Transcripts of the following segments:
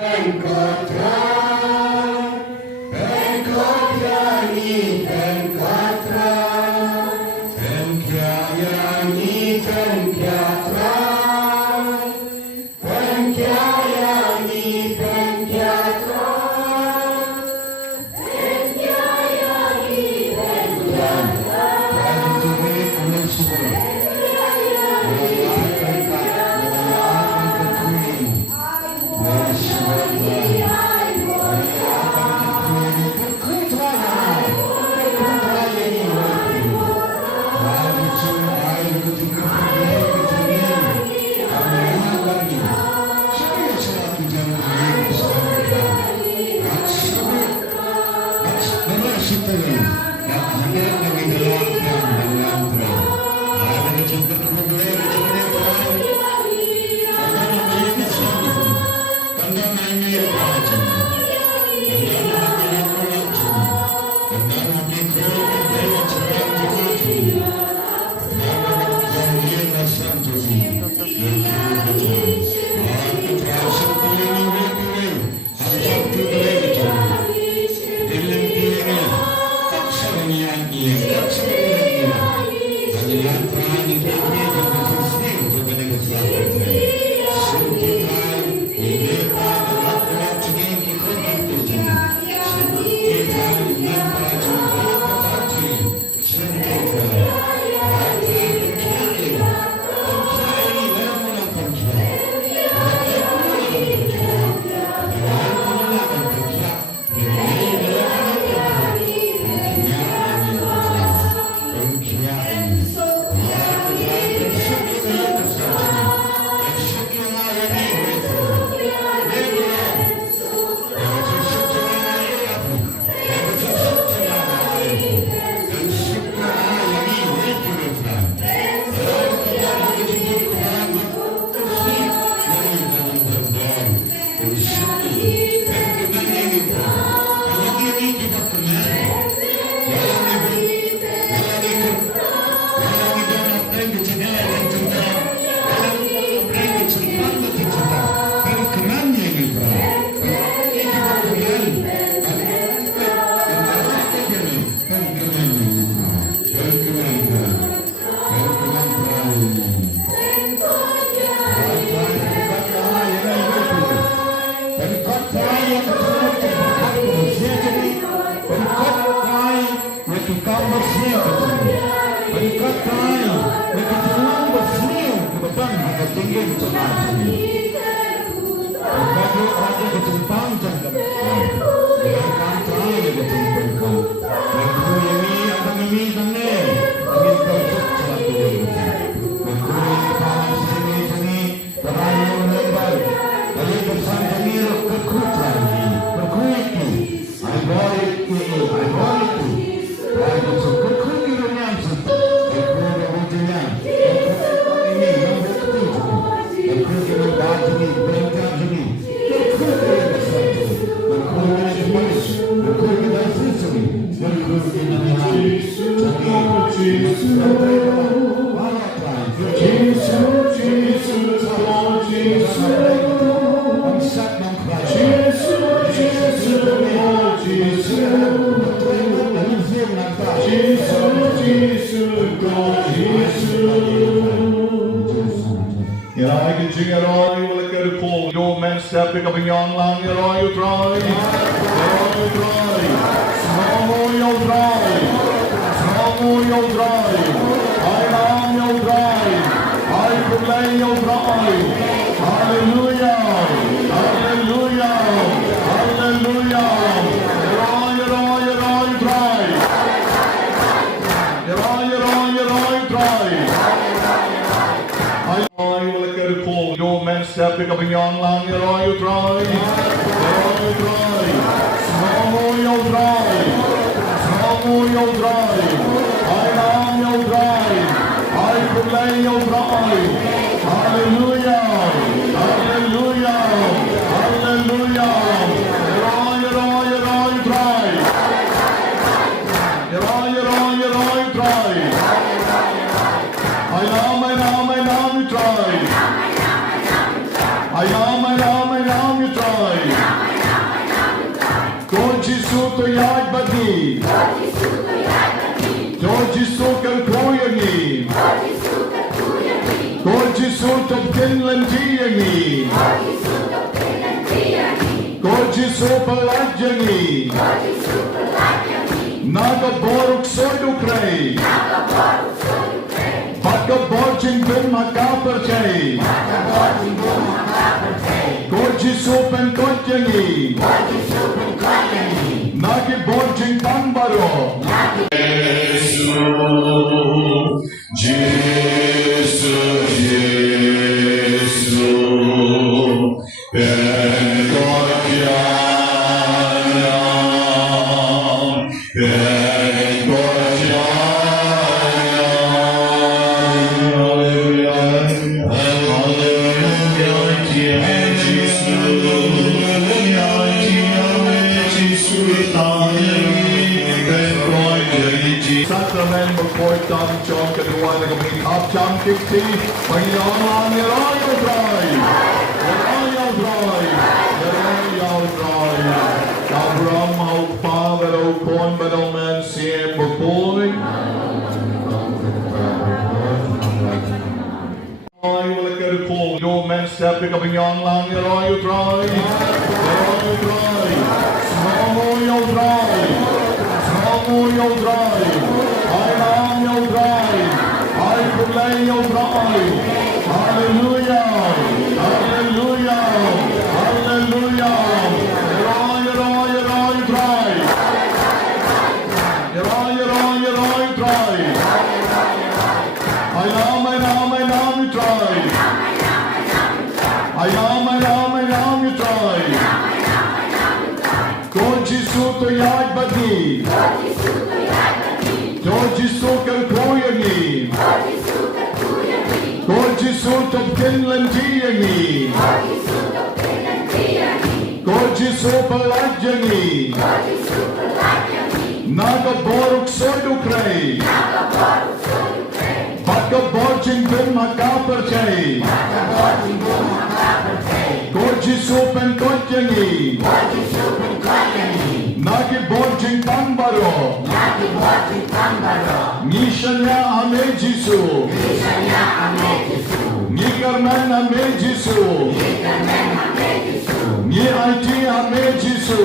I am you try. bagi Lord Jesus Jingkyrkhu yang ni Lord Jesus topkin yang ni Lord Jesus pelat yang ni Naga boruk sodukrai Baka borjing bin maka percay Lord Jesus penkot yang ni Nagi borjing tangbaro Sakrament berkoi tam chong kedua dengan menghap jam kikti Mengyong niraya drai Niraya drai Niraya drai Abram hau pa berau kon berau men siem berkoi Niraya kedua no men step ke mengyong lang niraya drai Niraya drai Niraya drai Niraya drai I am your bride. I proclaim your bride. Hallelujah. Hallelujah. Hallelujah. You're bride. You're bride. I am your bride. I am your bride. God Jesus to yad bagi. Lord Jesus Jingkyrkhu yang ni Lord Jesus topkin yang ni Lord Jesus pelat yang ni Naga boruk sodukrai Baka borjing bin maka percay Lord Jesus penkot yang ni Nagi borjing tangbaro Nishanya ame Jisu Ni karmen ame Jisu Ni IT ame Jisu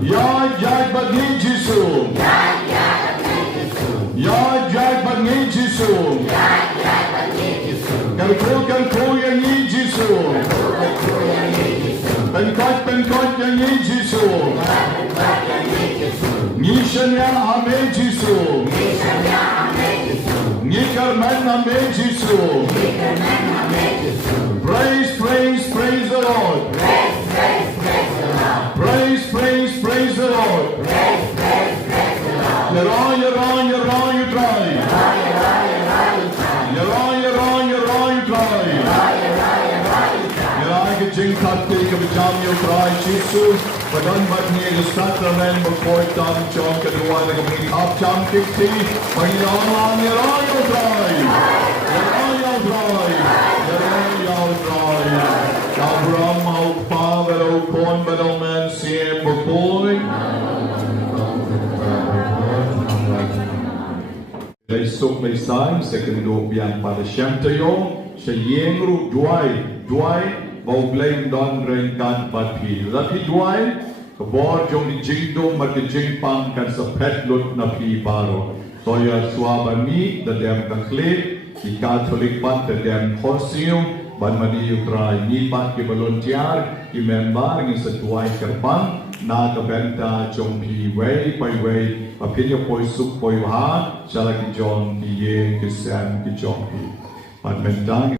Ya bagi Jisu Ya bagi Jisu Jingkyrkhu yang ni Jisu Penkot yang ni Jisu Nishanya ame Jisu Ni karmen ame Jisu Praise the Lord Praise the Lord You're dry Jingkyrkhu kebejam yo dry Jesus Badan batni ke sakrament berkoi tam chong kedua dengan menghap jam kikti Mengyong lang niraya dry Niraya dry Abram hau pa berau kon berau men siem berkoi Lei suk lei sai sekendo biang pada syam tayo Sa yengru duai Bau blame don rengkan pati Lati duai Kebor jong di jingdong Mati jingpang kan sepet lut na pi baro Toya suaban mi Dadem kaklit Di katolik pan dadem horsium Ban mani yukrai Mi pat ki balontiar Ki membar ngin setuai kerpang Na kebenta jong pi wei Pai wei Papinya poi suk poi ha Shala ki jong ki ye Ki sem ki jong pi Pan mentang